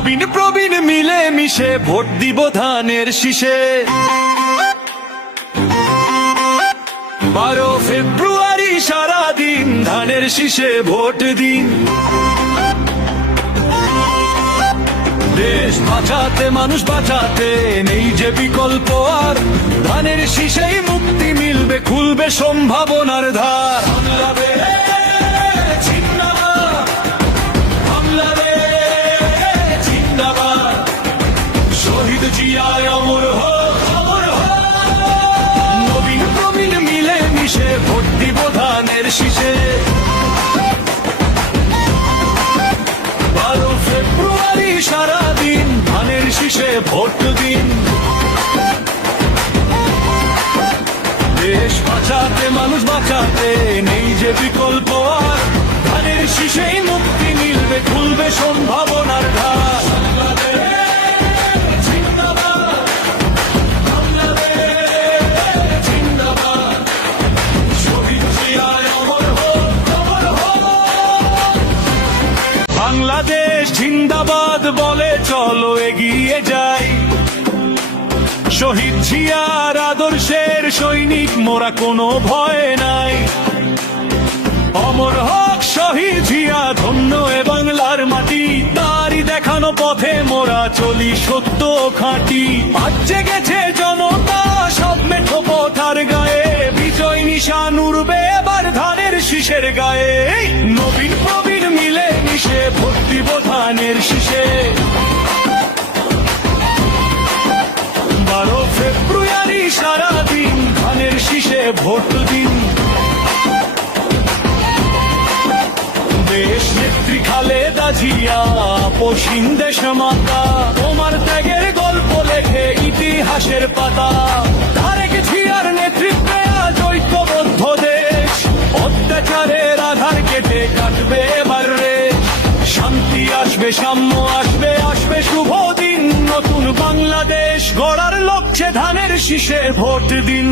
নবীন প্রবীণ মিলে মিশে ভোট দিব ধানের শীষে। 12 ফেব্রুয়ারি সারাদিন ধানের শীষে ভোট দিন। দেশ বাঁচাতে মানুষ বাঁচাতে নেই যে বিকল্প আর, ধানের শীষেই মুক্তি মিলবে, খুলবে সম্ভাবনার ধার। শহীদ জিয়ায় অমর হোক, অমর হোক। নবীন প্রবীণ মিলে মিশে ভোট দিব ধানের শীষে। 12 ফেব্রুয়ারি সারাদিন ধানের শীষে ভোট দিন। দেশ বাঁচাতে মানুষ বাঁচাতে নেই যে বিকল্প আর, ধানের শীষেই মুক্তি মিলবে, খুলবে সম্ভাবনার ধার। বাংলাদেশ জিন্দাবাদ বলে চলো এগিয়ে যাই, শহীদ জিয়ার আদর্শের সৈনিক মোরা কোনো ভয় নাই। অমর হক শহীদ জিয়া, ধন্য এ বাংলার মাটি, তারই দেখানো পথে মোরা চলি সত্য খাঁটি। আজ জেগেছে জনতা সব মেঠো পথার গায়ে, বিজয় নিশান উড়বে এবার ধানের শীষের গায়ে। নবীন প্রবীণ মিলে মিশে ভোট দিব ধানের শীষে। 12 ফেব্রুয়ারি সারাদিন ধানের শীষে ভোট দিন। দেশ নেত্রী খালেদা জিয়া, পশ্চিম দেশ মাতা, তোমার ত্যাগের গল্প লেখে ইতিহাসের পাতা। তারেক জিয়ার নেতৃত্বে আজ ঐক্যবদ্ধ দেশ, অত্যাচারের আধার কেটে কাটবে এবার রেশ। শান্তি আসবে, সাম্য আসবে, আসবে শুভ দিন, নতুন বাংলাদেশ গড়ার লক্ষ্যে ধানের শীষে ভোট দিন।